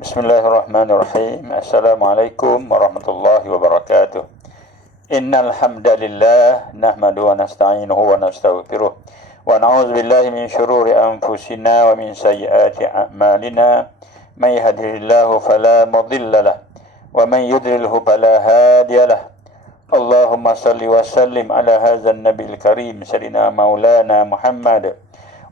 Bismillahirrahmanirrahim. Assalamualaikum warahmatullahi wabarakatuh. Innal hamdalillah nahmaduhu wa nasta'inuhu wa nastaghfiruh wa na'udzu billahi min shururi anfusina wa min sayyiati a'malina. May yahdihillahu fala mudilla lahu wa man yudlilhu fala hadiya lahu. Allahumma salli wa sallim ala hadzal nabiyil karim sayyidina maulana Muhammad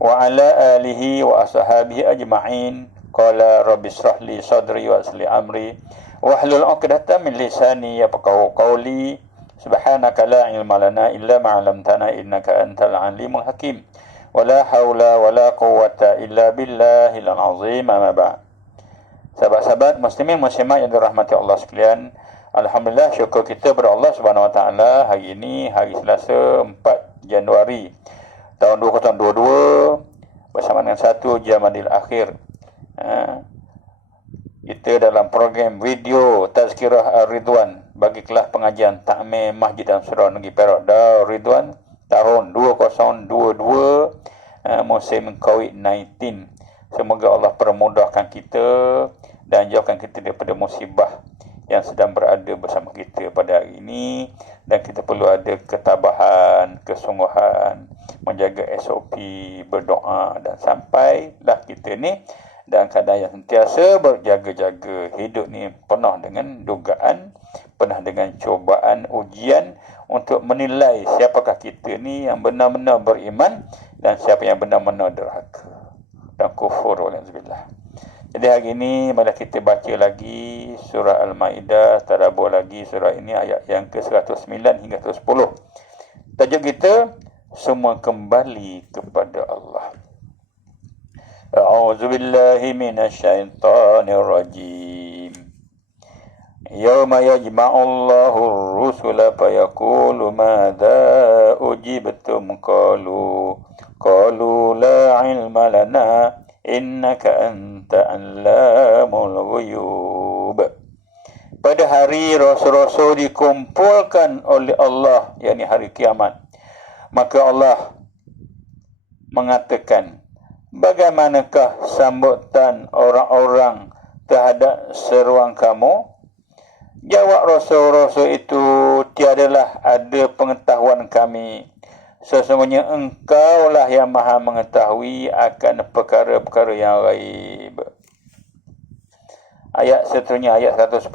wa ala alihi wa ashabihi ajma'in. Qala rabbi shrah li sadri wa yassir li amri wahlul 'uqdatam min lisani yafqahu qawli. Subhanaka la ilma lana illa ma 'allamtana innaka antal alimul hakim. Wala haula wala quwwata illa billahil azim. Amma ba'd. Sahabat-sahabat muslimin muslimat yang dirahmati Allah sekalian, alhamdulillah, syukur kita kepada Allah Subhanahu wa taala. Hari ini hari Selasa 4 Januari tahun 2022 bersama dengan 1 Jamadil Akhir. Kita dalam program video Tazkirah Ar-Ridwan bagi kelas pengajian Takmir Masjid dan Surau Negeri Perak Darul Ridwan tahun 2022, musim COVID-19. Semoga Allah permudahkan kita dan jauhkan kita daripada musibah yang sedang berada bersama kita pada hari ini, dan kita perlu ada ketabahan, kesungguhan, menjaga SOP, berdoa, dan sampailah kita ni dan keadaan yang sentiasa berjaga-jaga. Hidup ni penuh dengan dugaan, penuh dengan cubaan, ujian untuk menilai siapakah kita ni yang benar-benar beriman dan siapa yang benar-benar derhaka dan kufur. Walhamdulillah. Jadi hari ini mari kita baca lagi surah Al-Maidah, tadabbur lagi surah ini ayat yang ke-109 hingga ke-10. Tajuk kita, semua kembali kepada Allah. A'udzu billahi minasyaitonir rajim. Yauma yajma'ullahu ar-rusula fayaqulu madza ujibtum qalu la 'ilma lana innaka anta 'allamul ghuyub. Pada hari rasul-rasul dikumpulkan oleh Allah, yakni hari kiamat, maka Allah mengatakan, bagaimanakah sambutan orang-orang terhadap seruan kamu? Jawab rasul-rasul itu, tiadalah ada pengetahuan kami. Sesungguhnya engkaulah yang maha mengetahui akan perkara-perkara yang ghaib. Ayat seterusnya, ayat 110.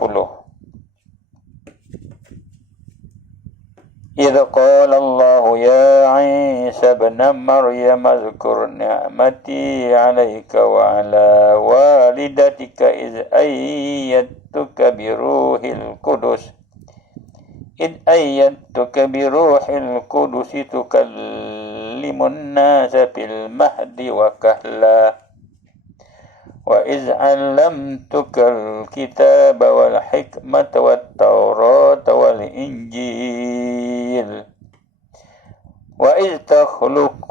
إذ قال الله يا عيسى ابن مريم اذكر نعمتي عليك وعلى والدتك إذ أيدتك بروح القدس تكلم الناس في المهد وكهلا وإذ علمتك الكتاب والحكمة والتوراة والإنجيل وإذ تخلق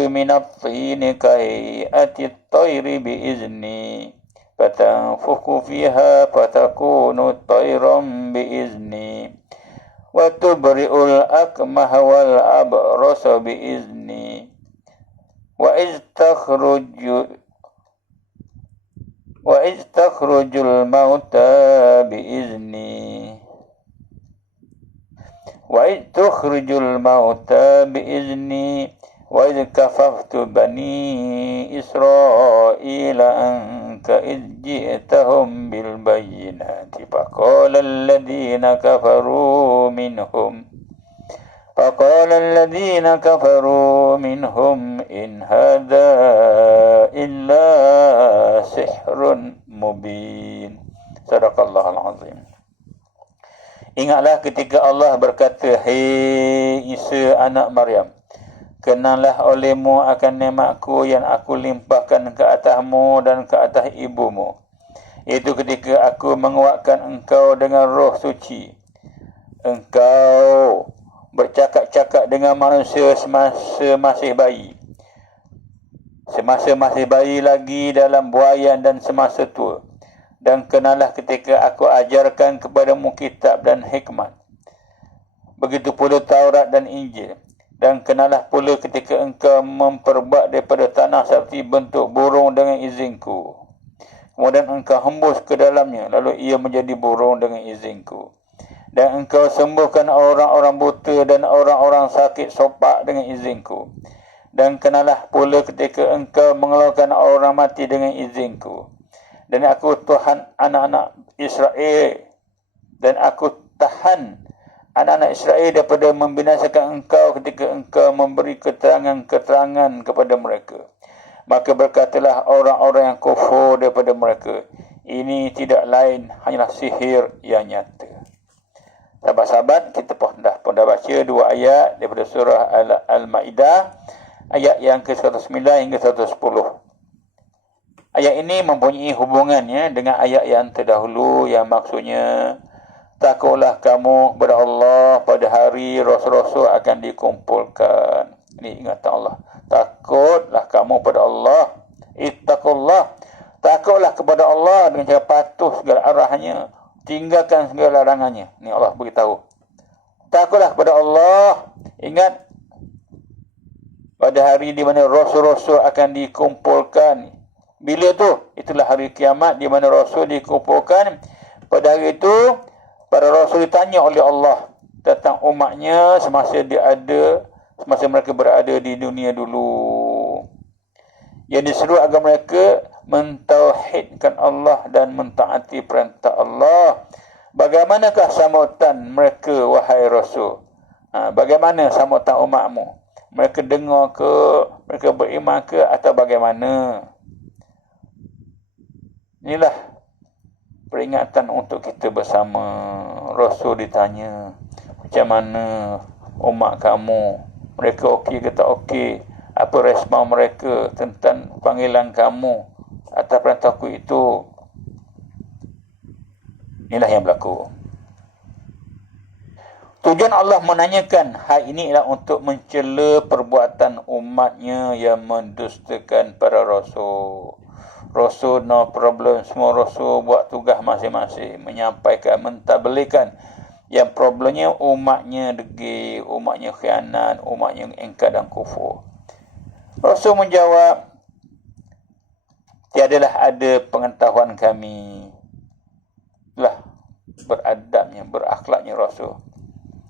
من الطين كهيئة الطير بإذني فتنفخ فيها فتكون طيرا بإذني وتبرئ الأكمه والأبرص بإذني وإذ تخرج الموتى بإذني وإذ كففت بني إسرائيل عنك إذ جئتهم بالبينات فقال الذين كفروا منهم إن هذا إلا سحر مبين. Sadaqallahul azim. Ingatlah ketika Allah berkata, Hei Isa anak Maryam, kenanglah olehmu akan nikmatku yang aku limpahkan ke atasmu dan ke atas ibumu. Itu ketika aku menguatkan engkau dengan roh suci. Engkau bercakap-cakap dengan manusia semasa masih bayi. Semasa masih bayi lagi dalam buayan dan semasa tua. Dan kenallah ketika aku ajarkan kepadamu kitab dan hikmat. Begitu pula Taurat dan Injil. Dan kenalah pula ketika engkau memperbuat daripada tanah seperti bentuk burung dengan izinku. Kemudian engkau hembus ke dalamnya, lalu ia menjadi burung dengan izinku. Dan engkau sembuhkan orang-orang buta dan orang-orang sakit sopak dengan izinku. Dan kenalah pula ketika engkau mengeluarkan orang mati dengan izinku. Dan aku Tuhan anak-anak Israel. Dan aku tahan anak-anak Israel daripada membinasakan engkau ketika engkau memberi keterangan-keterangan kepada mereka. Maka berkatalah orang-orang yang kufur daripada mereka, ini tidak lain hanyalah sihir yang nyata. Sahabat-sahabat, kita pun dah baca dua ayat daripada surah Al-Ma'idah, ayat yang ke-109 hingga 110. Ayat ini mempunyai hubungannya dengan ayat yang terdahulu yang maksudnya, takutlah kamu kepada Allah pada hari Rasul-Rasul akan dikumpulkan. Ini ingatan Allah. Takutlah kamu kepada Allah. Ittaqullah. Takutlah kepada Allah dengan cara patuh segala arahannya. Tinggalkan segala larangannya. Ini Allah beritahu. Takutlah kepada Allah. Ingat, pada hari di mana Rasul-Rasul akan dikumpulkan. Bila tu? Itulah hari kiamat di mana Rasul dikumpulkan. Pada hari itu, para Rasul ditanya oleh Allah tentang umatnya semasa mereka berada di dunia dulu. Yang diseru agar mereka mentauhidkan Allah dan mentaati perintah Allah. Bagaimanakah sambutan mereka, wahai Rasul? Bagaimana sambutan umatmu? Mereka dengar ke? Mereka beriman ke? Atau bagaimana? Inilah peringatan untuk kita bersama. Rasul ditanya, macam mana umat kamu? Mereka okey ke tak okey? Apa respon mereka tentang panggilan kamu atas perintahku itu? Inilah yang berlaku. Tujuan Allah menanyakan hal ini ialah untuk mencela perbuatan umatnya yang mendustakan para Rasul. Rasul no problem, semua Rasul buat tugas masing-masing, menyampaikan, mentabligkan. Yang problemnya umatnya degil, umatnya khianat, umatnya engkar dan kufur. Rasul menjawab, tiadalah ada pengetahuan kami. Lah beradabnya, berakhlaknya Rasul.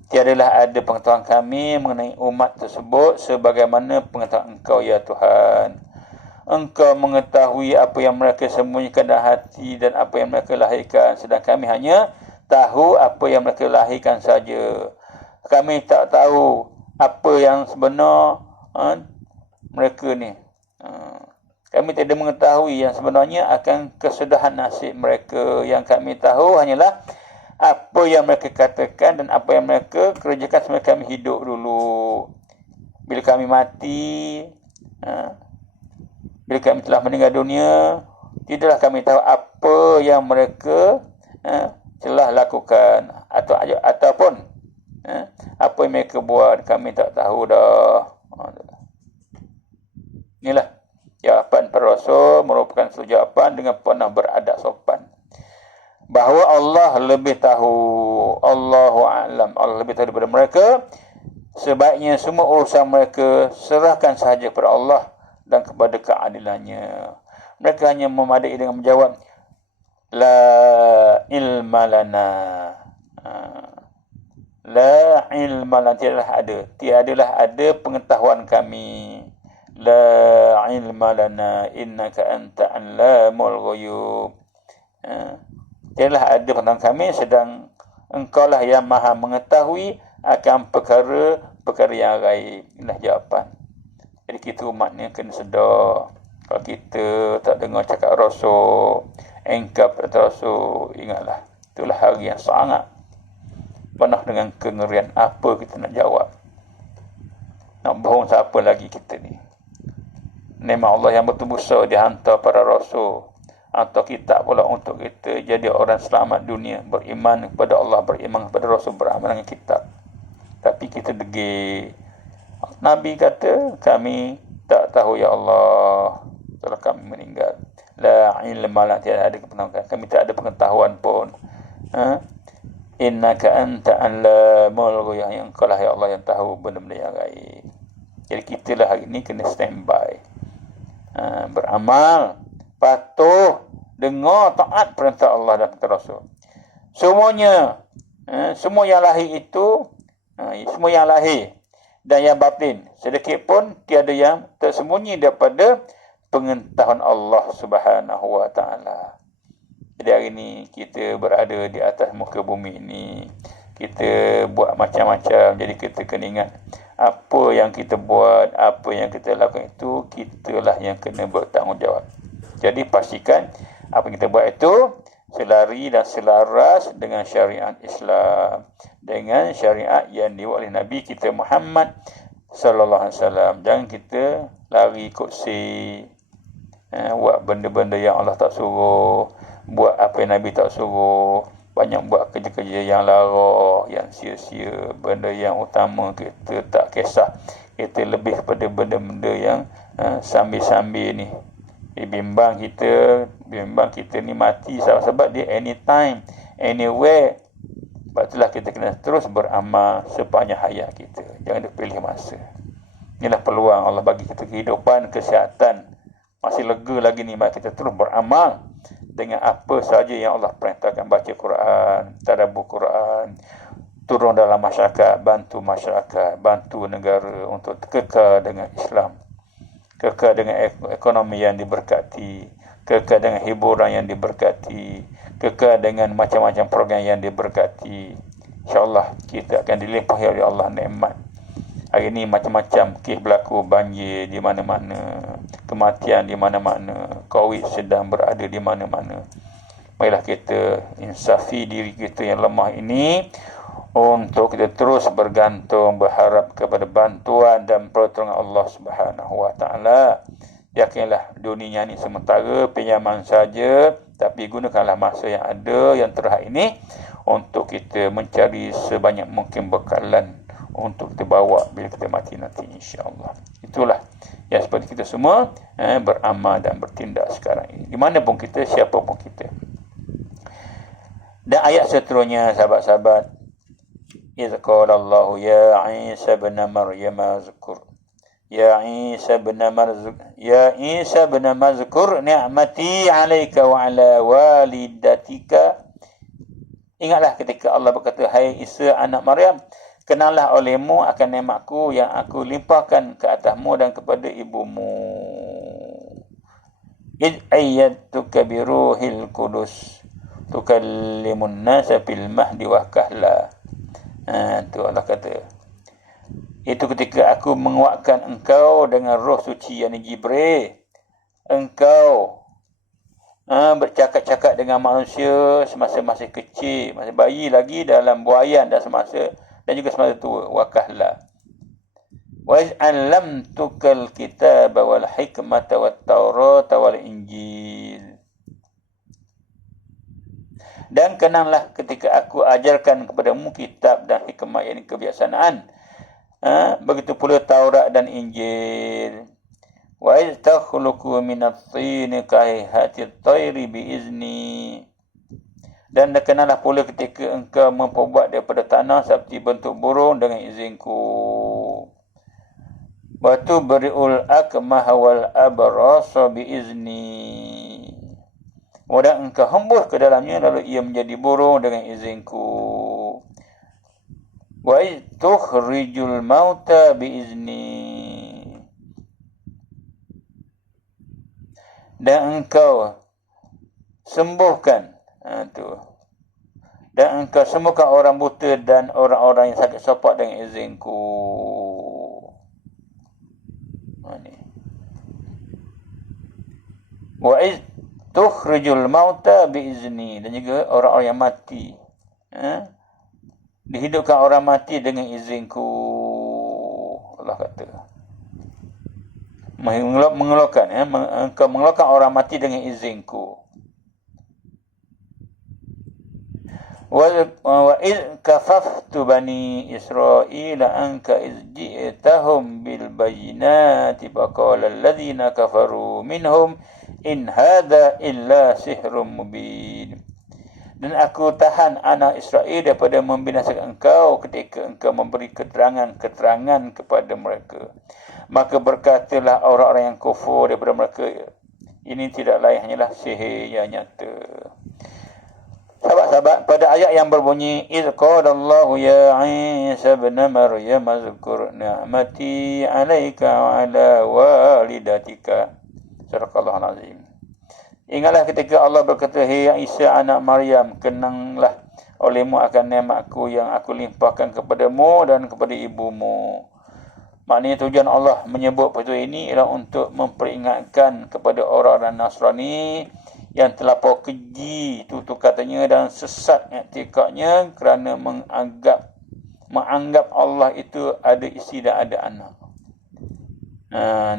Tiadalah ada pengetahuan kami mengenai umat tersebut sebagaimana pengetahuan engkau ya Tuhan. Engkau mengetahui apa yang mereka sembunyikan dalam hati dan apa yang mereka lahirkan. Sedang kami hanya tahu apa yang mereka lahirkan saja. Kami tak tahu apa yang sebenar mereka ni. Kami tidak mengetahui yang sebenarnya akan kesudahan nasib mereka. Yang kami tahu hanyalah apa yang mereka katakan dan apa yang mereka kerjakan semasa kami hidup dulu. Bila kami mati, bila kami telah meninggal dunia, tidaklah kami tahu apa yang mereka telah lakukan ataupun apa yang mereka buat. Kami tak tahu dah. Inilah jawapan para Rasul, merupakan satu jawapan dengan penuh beradab sopan. Bahawa Allah lebih tahu. Allahu a'lam. Allah lebih tahu daripada mereka. Sebaiknya semua urusan mereka serahkan sahaja kepada Allah dan kepada keadilannya. Mereka hanya memadai dengan menjawab, la ilma lana. La ilma lana, tiadalah ada pengetahuan kami. La ilma lana innaka anta allamul ghuyub. Tiadalah ada pengetahuan kami, sedang engkau lah yang maha mengetahui akan perkara yang gaib. Inilah jawapan. Jadi kita umatnya kena sedar. Kalau kita tak dengar cakap Rasul, engkar perintah Rasul, ingatlah, itulah hari yang sangat penuh dengan kengerian. Apa kita nak jawab? Nak bohong siapa lagi kita ni? Memang Allah yang betul besar dihantar para Rasul, hantar kitab pula untuk kita jadi orang selamat dunia, beriman kepada Allah, beriman kepada Rasul, beramal dengan kitab. Tapi kita degil. Nabi kata, kami tak tahu ya Allah setelah kami meninggal. La ilma lana, tiada ada pengetahuan. Kami tak ada pengetahuan pun. innaka anta allamul ghuyub, yang engkau lah ya Allah yang tahu benda-benda yang gaib. Jadi kita lah hari ni kena standby, beramal, patuh, dengar, taat perintah Allah dan perintah Rasul. Semuanya, semua yang lahir itu, semua yang lahir dan yang batin, sedikit pun tiada yang tersembunyi daripada pengetahuan Allah Subhanahu wa taala. Jadi hari ni kita berada di atas muka bumi ini, kita buat macam-macam. Jadi kita kena ingat, apa yang kita buat, apa yang kita lakukan itu, kitalah yang kena bertanggungjawab. Jadi pastikan apa yang kita buat itu selari dan selaras dengan syariat Islam, dengan syariat yang dibuat oleh Nabi kita Muhammad sallallahu alaihi wasallam. Jangan kita lari ikut buat benda-benda yang Allah tak suruh, buat apa yang Nabi tak suruh, banyak buat kerja-kerja yang lara, yang sia-sia, benda yang utama kita tak kisah. Kita lebih kepada benda-benda yang sambil-sambil ni. Bimbang kita ni mati sebab dia anytime, anywhere. Sebab itulah kita kena terus beramal sepanjang hayat kita. Jangan dipilih masa. Inilah peluang Allah bagi kita kehidupan, kesihatan. Masih lega lagi ni, mari kita terus beramal dengan apa sahaja yang Allah perintahkan. Baca Quran, tadabbur Quran, turun dalam masyarakat, bantu masyarakat, bantu negara untuk kekal dengan Islam, kekal dengan ekonomi yang diberkati, kekal dengan hiburan yang diberkati, kekal dengan macam-macam program yang diberkati. InsyaAllah kita akan dilimpahi oleh Allah nikmat. Hari ini macam-macam kes berlaku, banjir di mana-mana, kematian di mana-mana, COVID sedang berada di mana-mana. Marilah kita insafi diri kita yang lemah ini untuk kita terus bergantung, berharap kepada bantuan dan pertolongan Allah Subhanahu wa taala. Yakinlah dunia ini sementara, pinjaman saja, tapi gunakanlah masa yang ada, yang terakhir ini untuk kita mencari sebanyak mungkin bekalan untuk kita bawa bila kita mati nanti, insya-Allah. Itulah yang seperti kita semua beramal dan bertindak sekarang ini, di mana pun kita, siapa pun kita. Dan ayat seterusnya, sahabat-sahabat, إذ قال الله يا عيسى ابن مريم اذكر يا عيسى ابن مذكر نعمتي عليك وعلى والدتك. Ingatlah ketika Allah berkata, hai Isa anak Maryam, kenallah olehmu akan nikmatku yang aku limpahkan ke atasmu dan kepada ibumu. Id ayyatuka biruhil qudus tukallimun nasa fil mahdi wa kahla. Tu Allah kata, itu ketika aku menguatkan engkau dengan roh suci, yakni Jibril. Engkau bercakap-cakap dengan manusia semasa masih kecil, masih bayi lagi dalam buayan, dan semasa dan juga semasa tua. Wakahla. Wa iz'allamtukal kitaba wal hikmata wat taurata wal injil. Dan kenanglah ketika aku ajarkan kepadamu kitab dan hikmah, yakni kebijaksanaan. Begitu pula Taurat dan Injil. Wa iz takhluqu minat-tini kaihatit tayri biizni. Dan kenanglah pula ketika engkau memperbuat daripada tanah seperti bentuk burung dengan izinku. Wa tubri'ul akmaha wal abrasa biizni. Kemudian engkau hembus ke dalamnya, lalu ia menjadi burung dengan izinku. Wa tukhrijul mauta biizni. Dan engkau sembuhkan dan engkau sembuhkan orang buta dan orang-orang yang sakit sopak dengan izinku. Wa tukhrijul mauta biizni. Dan juga orang-orang yang mati, dihidupkan orang mati dengan izinku. Allah kata, mengeluarkan, engkau mengeluarkan orang mati dengan izinku. Wa iz kafaftu bani Israila anka iz ji'tahum bil bayyinati faqala alladhina kafaru minhum in hadha illa sihrun mubin. Dan aku tahan anak Israel daripada membinasakan engkau ketika engkau memberi keterangan-keterangan kepada mereka. Maka berkatalah orang-orang yang kufur daripada mereka, ini tidak lain hanyalah sihir yang nyata. Sahabat-sahabat, pada ayat yang berbunyi إِذْ قَالَ اللَّهُ يَا عِيسَى ابْنَ مَرْيَمَ اذْكُرْ نِعْمَتِي عَلَيْكَ وَعَلَى وَالِدَتِكَ Sadaqallahul Azim. Ingatlah ketika Allah berkata, Hei Isa anak Maryam, kenanglah olehmu akan nikmatku yang aku limpahkan kepadamu dan kepada ibumu. Maknanya tujuan Allah menyebut peristiwa ini ialah untuk memperingatkan kepada orang-orang Nasrani yang terlampau keji tutur katanya dan sesat i'tikadnya kerana menganggap Allah itu ada isteri dan ada anak.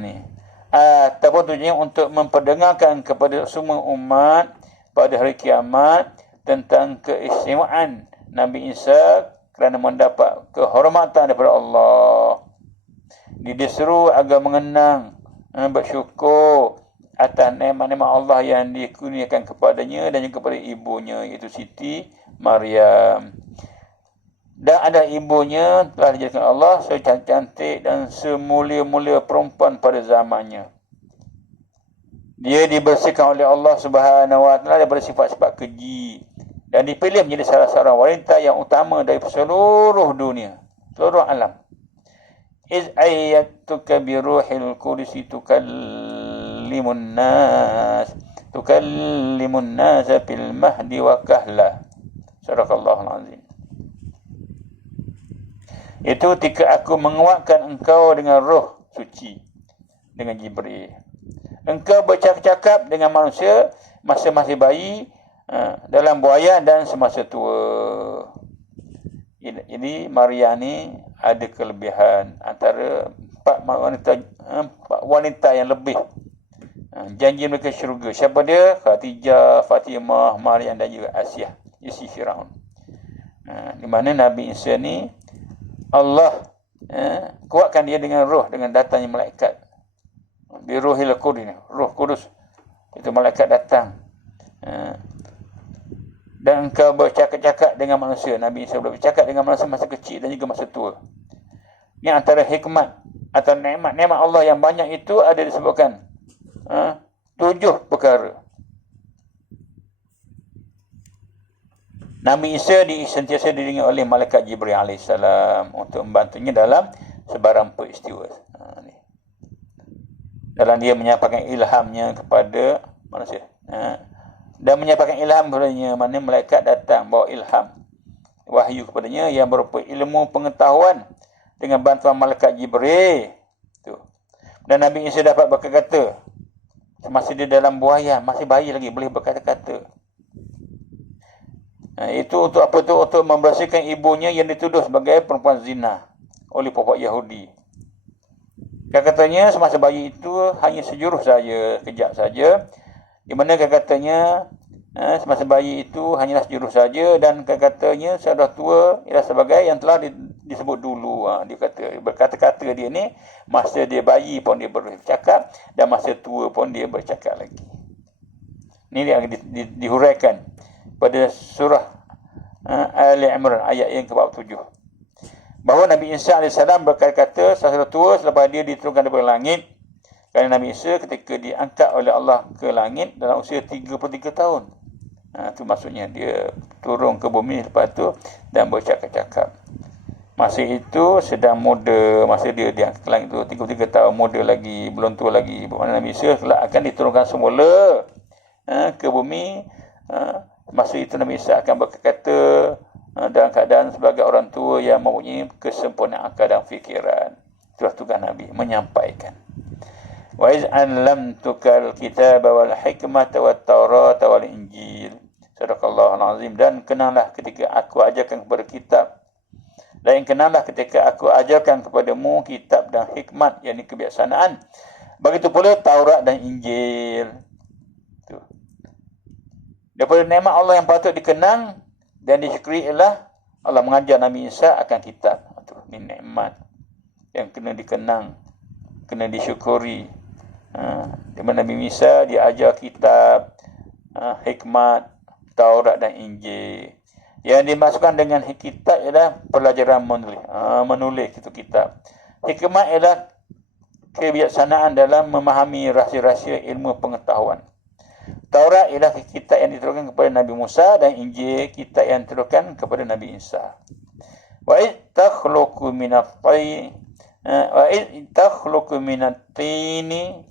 Ni. Ataupun tujuannya untuk memperdengarkan kepada semua umat pada hari kiamat tentang keistimewaan Nabi Isa kerana mendapat kehormatan daripada Allah. Diseru agar mengenang, bersyukur atas nikmat-nikmat Allah yang dikurniakan kepadanya dan juga kepada ibunya, iaitu Siti Maryam. Dan ada ibunya telah dijadikan Allah secantik dan semulia-mulia perempuan pada zamannya. Dia dibersihkan oleh Allah Subhanahu Wa Taala daripada sifat-sifat keji dan dipilih menjadi salah seorang wanita yang utama dari seluruh dunia, seluruh alam. Iz ayyatuka bi ruhil qudus tukallimun nas fil mahdi wa kahla. Sadaqallahul azim. Itu ketika aku menguatkan engkau dengan roh suci, dengan Jibril. Engkau bercakap-cakap dengan manusia masa masih bayi, dalam buaya dan semasa tua. Jadi Maria ni ada kelebihan antara empat wanita yang lebih. Janji mereka syurga. Siapa dia? Khadijah, Fatimah, Maryam dan juga Asyah, isteri Firaun. Di mana Nabi Isa ni Allah kuatkan dia dengan roh, dengan datangnya malaikat. Biruhil Qudus, roh kudus. Itu malaikat datang. Dan engkau bercakap-cakap dengan manusia. Nabi Isa boleh bercakap dengan manusia masa kecil dan juga masa tua. Yang antara hikmat atau nikmat-nikmat Allah yang banyak itu ada disebutkan 7 perkara. Nabi Isa sentiasa diiringi oleh malaikat Jibril AS untuk membantunya dalam sebarang peristiwa. Dalam dia menyampaikan ilhamnya kepada manusia. Dan menyampaikan ilham kepadanya, mana malaikat datang bawa ilham, wahyu kepadanya yang berupa ilmu pengetahuan dengan bantuan malaikat Jibril. Dan Nabi Isa dapat berkata semasa dia dalam buaya, masih bayi lagi, boleh berkata-kata. Itu untuk apa tu? Untuk membersihkan ibunya yang dituduh sebagai perempuan zina oleh pokok Yahudi. Katanya semasa bayi itu hanya sejurus saja, kejap saja. Di mana katanya semasa bayi itu hanyalah sejurus saja, dan katanya sudah tua ialah sebagai yang telah disebut dulu. Dia kata, berkata-kata dia ni masa dia bayi pun dia bercakap dan masa tua pun dia bercakap lagi. Ini yang dihuraikan pada surah Ali Imran ayat yang ke-47. Bahawa Nabi Isa AS berkata sesudah tua selepas dia diturunkan daripada langit. Kerana Nabi Isa ketika diangkat oleh Allah ke langit dalam usia 33 tahun. Itu maksudnya dia turun ke bumi lepas tu dan bercakap-cakap. Masa itu sedang muda, masa dia diangkat ke langit tu 33 tahun, muda lagi, belum tua lagi. Bermakna Nabi Isa akan diturunkan semula ke bumi. Masa itu Nabi Isa akan berkata dalam keadaan sebagai orang tua yang mempunyai kesempurnaan akal dan fikiran. Itulah tugas Nabi, menyampaikan. Wa iz 'allamtukal kitaba wal hikmata wat taurata wal injil. Sadaqallahul azim. Dan kenanglah ketika aku ajarkan kepada kitab. Dan kenanglah ketika aku ajarkan kepadamu kitab dan hikmat, yakni kebijaksanaan. Begitu pula Taurat dan Injil. Daripada nikmat Allah yang patut dikenang dan disyukuri ialah Allah mengajar Nabi Isa akan kitab. Ini nikmat yang kena dikenang, kena disyukuri. Di mana Nabi Isa dia ajar kitab, hikmat, Taurat dan Injil. Yang dimasukkan dengan kitab ialah pelajaran menulis itu kitab. Hikmah ialah kebijaksanaan dalam memahami rahsia-rahsia ilmu pengetahuan. Taurat ialah kitab yang diturunkan kepada Nabi Musa, dan Injil kitab yang diturunkan kepada Nabi Isa. Wa id takhluqu minat-tini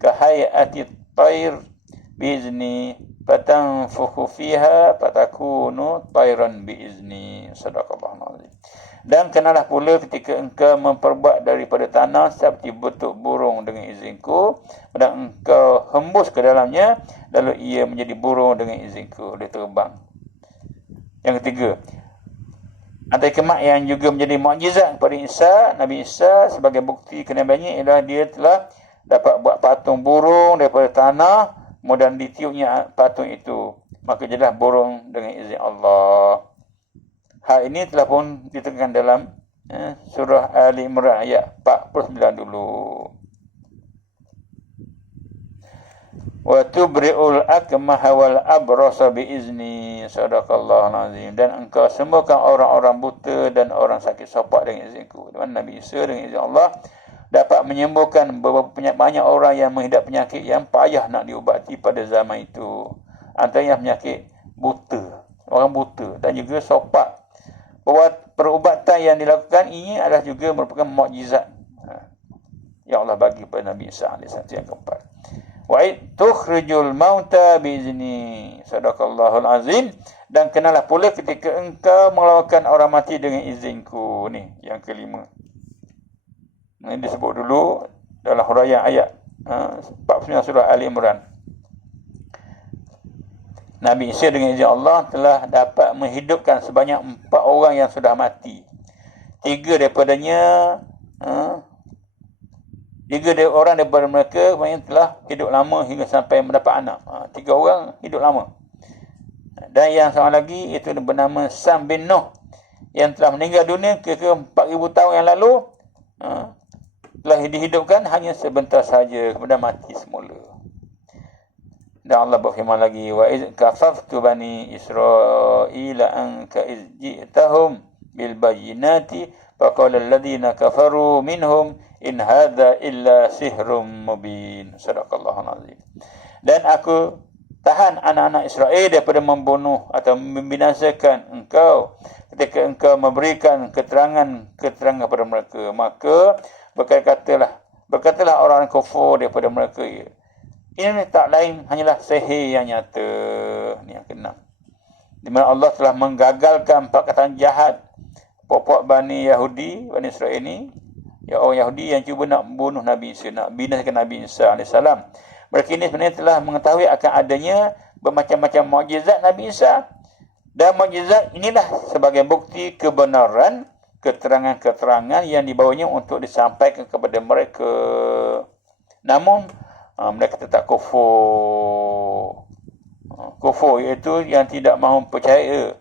kahayati at-tayr biizni fatanfukhu fiha fatakunu tayran biizni. Sadaqallahul azim. Dan kenalah pula ketika engkau memperbuat daripada tanah seperti bentuk burung dengan izinku, dan engkau hembus ke dalamnya, lalu ia menjadi burung dengan izinku, dia terbang. Yang ketiga, antara hikmah yang juga menjadi mukjizat kepada Nabi Isa sebagai bukti kenabiannya ialah dia telah dapat buat patung burung daripada tanah, kemudian ditiupnya patung itu, maka jadilah burung dengan izin Allah. Hal ini telah pun ditekankan dalam surah Ali Imran ayat 49 dulu. Wa tubri'ul akmaha wal abrasa biizni. Sadaqallahul azim. Dan engkau sembuhkan orang-orang buta dan orang sakit sopak dengan izinku. Di mana Nabi Isa dengan izin Allah dapat menyembuhkan banyak orang yang menghidap penyakit yang payah nak diubati pada zaman itu. Antaranya penyakit buta, orang buta, dan juga sopak. Perubatan yang dilakukan ini adalah juga merupakan mukjizat yang Allah bagi kepada Nabi Isa AS. Yang keempat, wa tukhrijul mauta biizni. Sadaqallahul azim. Dan kenalah pula ketika engkau mengeluarkan orang mati dengan izinku. Ni yang kelima. Ini disebut dulu dalam huraian ayat 49 surah Ali Imran. Nabi Isa dengan izin Allah telah dapat menghidupkan sebanyak 4 orang yang sudah mati. 3 orang daripada mereka yang telah hidup lama hingga sampai mendapat anak. 3 orang hidup lama. Dan yang sama lagi itu bernama Sam bin Nuh yang telah meninggal dunia kira-kira 4,000 tahun yang lalu. Telah dihidupkan hanya sebentar saja, kemudian mati semula. Dan Allah berfirman lagi, wa iz kafaftu bani Israila anka iz ji'tahum bil bayyinati faqala alladhina kafaru minhum in hadza illa sihrun mubin. Sadaqallahul azim. Dan aku tahan anak-anak Israel daripada membunuh atau membinasakan engkau ketika engkau memberikan keterangan kepada mereka. Maka berkatalah orang kufur daripada mereka, ini tak lain hanyalah sihir yang nyata. Ini yang keenam. Di mana Allah telah menggagalkan perkataan jahat pokok Bani Israel ini, ya orang Yahudi yang cuba nak bunuh Nabi Isa, nak binasakan Nabi Isa AS. Mereka ini sebenarnya telah mengetahui akan adanya bermacam-macam mukjizat Nabi Isa. Dan mukjizat inilah sebagai bukti kebenaran keterangan-keterangan yang dibawanya untuk disampaikan kepada mereka. Namun mereka tetap kufur. Kufur iaitu yang tidak mahu percaya,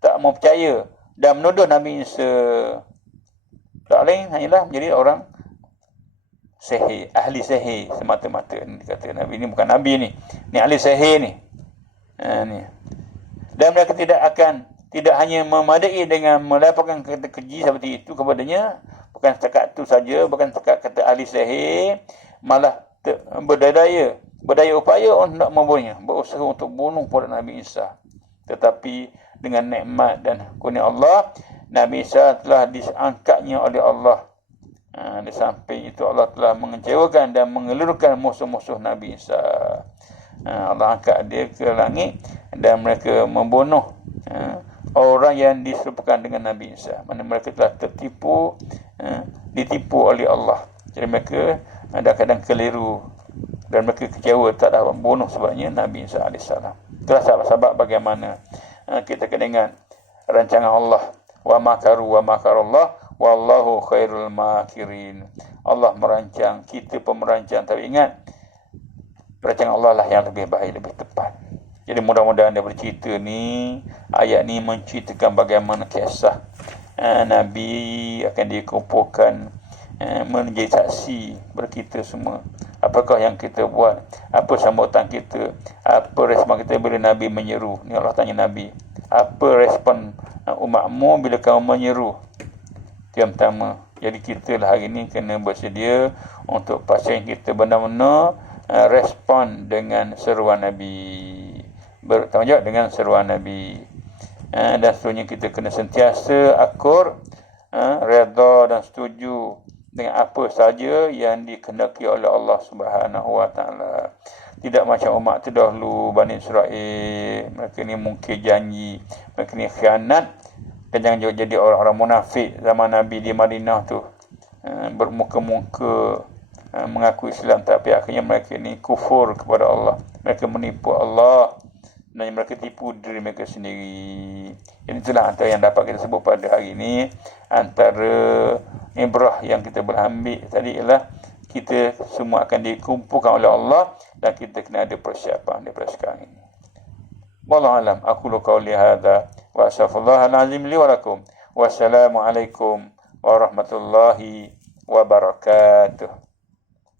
tak mahu percaya dan menuduh Nabi Isa. Tak lain hanyalah menjadi orang sihir, ahli sihir semata-mata. Ini kata Nabi, ini bukan Nabi ni. Ni ahli sihir ni. Ni. Dan mereka tidak hanya memadai dengan melaporkan kata keji seperti itu kepadanya, bukan setakat itu saja, bukan setakat kata ahli sihir, malah berdaya upaya untuk membunuhnya, berusaha untuk bunuh pada Nabi Isa. Tetapi dengan nikmat dan kurnia Allah, Nabi Isa telah diangkatnya oleh Allah. Di samping itu Allah telah mengecewakan dan mengelurkan musuh-musuh Nabi Isa. Allah angkat dia ke langit dan mereka membunuh orang yang diserupakan dengan Nabi Isa. Mana mereka telah ditipu oleh Allah. Jadi mereka kadang-kadang keliru dan mereka kecewa tak dapat membunuh sebabnya Nabi Isa AS. Itulah sebab bagaimana kita kena ingat rancangan Allah. Wa makaru wa makarullah wallahu khairul makirin. Allah merancang, kita pemerancang, tapi ingat rancangan Allah lah yang lebih baik, lebih tepat. Jadi mudah-mudahan dia bercerita ni, ayat ni menceritakan bagaimana kisah Nabi akan dikumpulkan menjadi saksi bagi kita semua Apakah yang kita buat? Apa sambutan kita? Apa respon kita bila Nabi menyeru? Ni Allah tanya Nabi. Apa respon umatmu bila kamu menyeru? Itu yang pertama. Jadi kita lah hari ni kena bersedia untuk pastikan kita benar-benar respon dengan seruan Nabi. Bertanggungjawab dengan seruan Nabi. Dan seterusnya kita kena sentiasa akur, redha dan setuju dengan apa saja yang dikehendaki oleh Allah Subhanahu Wa Taala. Tidak macam umat terdahulu Bani Israel, mereka ni mungkir janji, mereka ni khianat, dan jangan juga jadi orang-orang munafik zaman Nabi di Madinah tu, bermuka-muka mengaku Islam tapi akhirnya mereka ni kufur kepada Allah, mereka menipu Allah dan mereka tipu diri mereka sendiri. Jadi itulah antara yang dapat kita sebut pada hari ini. Antara ibrah yang kita boleh ambil tadi ialah kita semua akan dikumpulkan oleh Allah dan kita kena ada persiapan daripada sekarang ini. Wallahu alam. Aqulu qawli hadza wa astaghfirullahal azim li wa lakum. Wassalamualaikum warahmatullahi wabarakatuh.